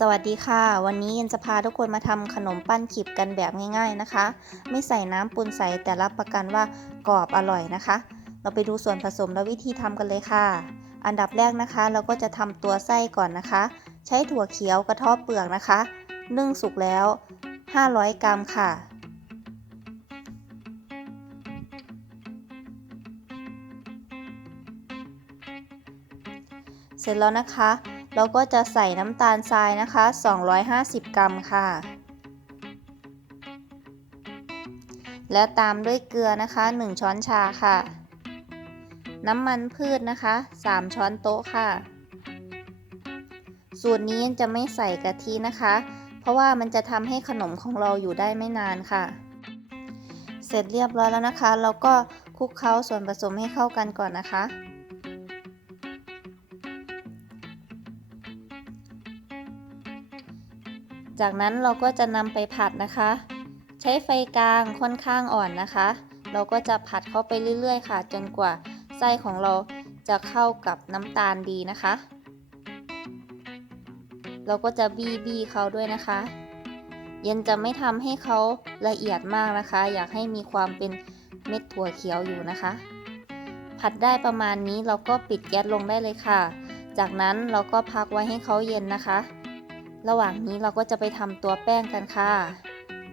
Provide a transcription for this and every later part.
สวัสดีค่ะ วันนี้ยินจะพาทุกคนมาทำขนมปั้นขิบกันแบบง่าย ๆนะคะ ไม่ใส่น้ำปูนใสแต่รับประกันว่ากรอบอร่อยนะคะ เราไปดูส่วนผสมและวิธีทำกันเลยค่ะ อันดับแรกนะคะ เราก็จะทำตัวไส้ก่อนนะคะ ใช้ถั่วเขียวกระเทบเปลือกนะคะนึ่งสุกแล้ว 500 กรัมค่ะ เสร็จแล้วนะคะ เราก็จะใส่น้ำตาลทรายนะคะ 250 กรัมค่ะ และตามด้วยเกลือนะคะ 1 ช้อนชาค่ะ น้ำมันพืชนะคะ 3 ช้อนโต๊ะค่ะ สูตรนี้จะไม่ใส่กะทินะคะ เพราะว่ามันจะทำให้ขนมของเราอยู่ได้ไม่นานค่ะ เสร็จเรียบร้อยแล้วนะคะ เราก็คลุกเคล้าส่วนผสมให้เข้ากันก่อนนะคะ จากนั้นเราก็จะนำไปผัดนะคะ ใช้ไฟกลางค่อนข้างอ่อนนะคะ เราก็จะผัดเข้าไปเรื่อยๆ ค่ะ จนกว่าไส้ของเราจะเข้ากับน้ำตาลดีนะคะ เราก็จะบีบีเขาด้วยนะคะเย็นจะไม่ทำให้เขาละเอียดมากนะคะ อยากให้มีความเป็นเม็ดถั่วเขียวอยู่นะคะ ผัดได้ประมาณนี้เราก็ปิดแก๊สลงได้เลยค่ะ จากนั้นเราก็พักไว้ให้เขาเย็นนะคะ ระหว่างนี้เราก็จะไปทำตัวแป้งกันค่ะ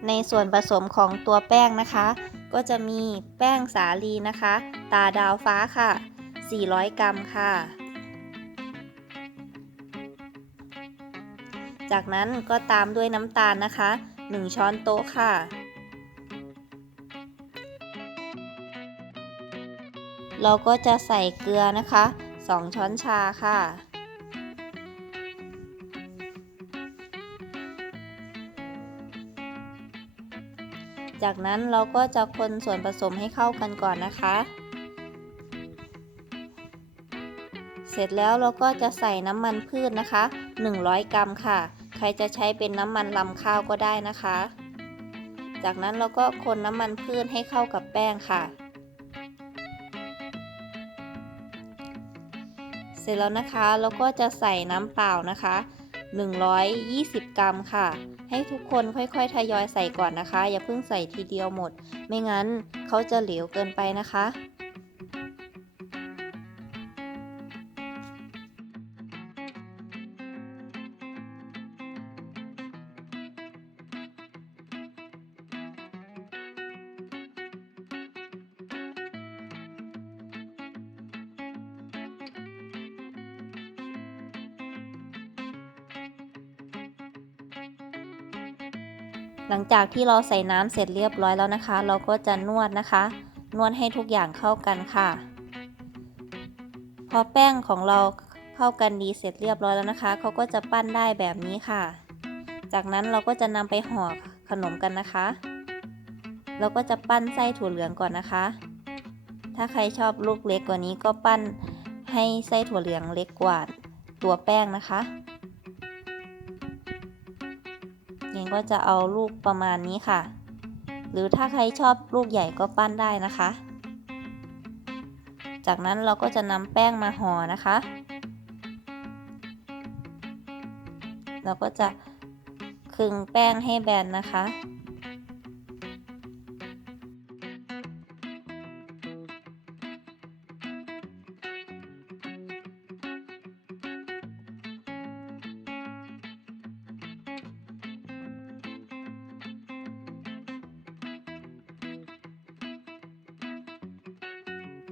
ในส่วนผสมของตัวแป้งนะคะ ก็จะมีแป้งสาลีนะคะ ตาดาวฟ้าค่ะ 400 กรัมค่ะ จากนั้นก็ตามด้วยน้ำตาลนะคะ 1 ช้อนโต๊ะค่ะ เราก็จะใส่เกลือนะคะ 2 ช้อนชาค่ะ จากนั้นเราก็จะคนส่วนผสมให้เข้ากันก่อนนะคะ เสร็จแล้วเราก็จะใส่น้ำมันพืชนะคะ 100 กรัมค่ะ ใครจะใช้เป็นน้ำมันลำข้าวก็ได้นะคะ จากนั้นเราก็คนน้ำมันพืชให้เข้ากับแป้งค่ะ เสร็จแล้วนะคะเราก็จะใส่น้ำเปล่านะคะ 120 กรัมค่ะ ให้ทุกคนค่อยๆ ทยอยใส่ก่อนนะคะ อย่าเพิ่งใส่ทีเดียวหมด ไม่งั้นเขาจะเหลวเกินไปนะคะ หลังจากที่เราใส่น้ำเสร็จเรียบร้อยแล้วนะคะ เราก็จะนวดนะคะ นวดให้ทุกอย่างเข้ากันค่ะ พอแป้งของเราเข้ากันดีเสร็จเรียบร้อยแล้วนะคะเขาก็จะปั้นได้แบบนี้ค่ะ จากนั้นเราก็จะนำไปห่อขนมกันนะคะ เราก็จะปั้นไส้ถั่วเหลืองก่อนนะคะ ถ้าใครชอบลูกเล็กกว่านี้ก็ปั้นให้ไส้ถั่วเหลืองเล็กกว่าตัวแป้งนะคะ ก็จะเอาลูกประมาณนี้ค่ะ หรือถ้าใครชอบลูกใหญ่ก็ปั้นได้นะคะ จากนั้นเราก็จะนำแป้งมาห่อนะคะ เราก็จะคึงแป้งให้แบนนะคะ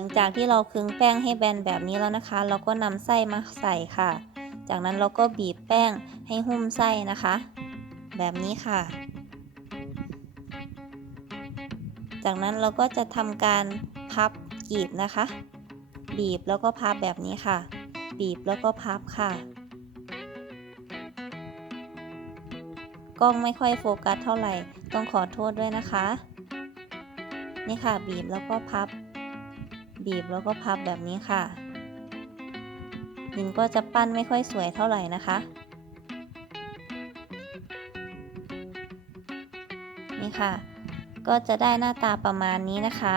ลังจากที่เราคลึงแป้งให้แบนแบบนี้แล้วนะคะ เราก็นำไส้มาใส่ค่ะ จากนั้นเราก็บีบแป้งให้หุ้มไส้นะคะ แบบนี้ค่ะ จากนั้นเราก็จะทำการพับกีบนะคะ บีบแล้วก็พับแบบนี้ค่ะ บีบแล้วก็พับค่ะ กล้องไม่ค่อยโฟกัสเท่าไหร่ ต้องขอโทษด้วยนะคะ นี่ค่ะบีบแล้วก็พับ บีบแล้วก็พับแบบนี้ค่ะหินก็จะปั้นไม่ค่อยสวยเท่าไหร่นะคะ นี่ค่ะ ก็จะได้หน้าตาประมาณนี้นะคะ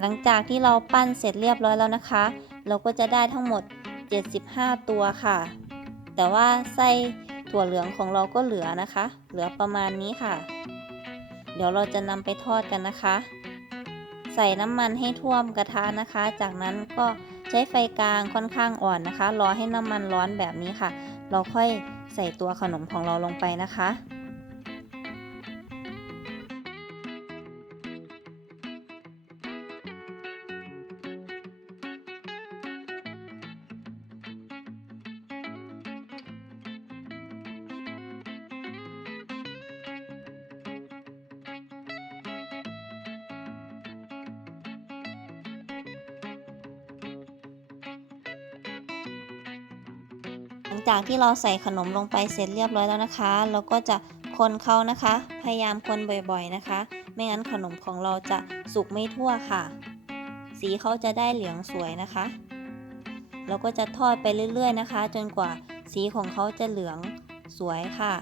หลังจากที่เราปั้นเสร็จเรียบร้อยแล้วนะคะ เราก็จะได้ทั้งหมด 75 ตัวค่ะ แต่ว่าไส้ถั่วเหลืองของเราก็เหลือนะคะ เหลือประมาณนี้ค่ะ เดี๋ยวเราจะนำไปทอดกันนะคะ ใส่น้ำมันให้ท่วมกระทะนะคะ จากนั้นก็ใช้ไฟกลางค่อนข้างอ่อนนะคะ รอให้น้ำมันร้อนแบบนี้ค่ะ เราค่อยใส่ตัวขนมของเราลงไปนะคะ ลังจากที่เราใส่ขนมลงไปเสร็จเรียบร้อยแล้วนะคะ เราก็จะคนเขานะคะ พยายามคนบ่อยๆนะคะ ไม่งั้นขนมของเราจะสุกไม่ทั่วค่ะ สีเขาจะได้เหลืองสวยนะคะ เราก็จะทอดไปเรื่อยๆนะคะ จนกว่าสีของเขาจะเหลืองสวยค่ะ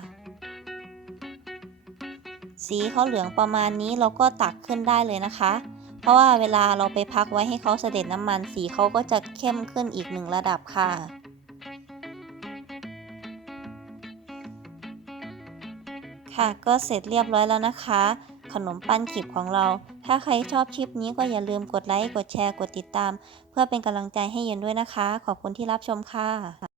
สีเขาเหลืองประมาณนี้เราก็ตักขึ้นได้เลยนะคะ เพราะว่าเวลาเราไปพักไว้ให้เขาเสด็จน้ำมันสีเขาก็จะเข้มขึ้นอีกหนึ่งระดับค่ะ ค่ะก็เสร็จเรียบร้อยแล้วนะคะ ขนมปั้นขีบของเรา ถ้าใครชอบคลิปนี้ก็อย่าลืมกดไลค์ กดแชร์ กดติดตาม เพื่อเป็นกำลังใจให้เย็นด้วยนะคะ ขอบคุณที่รับชมค่ะ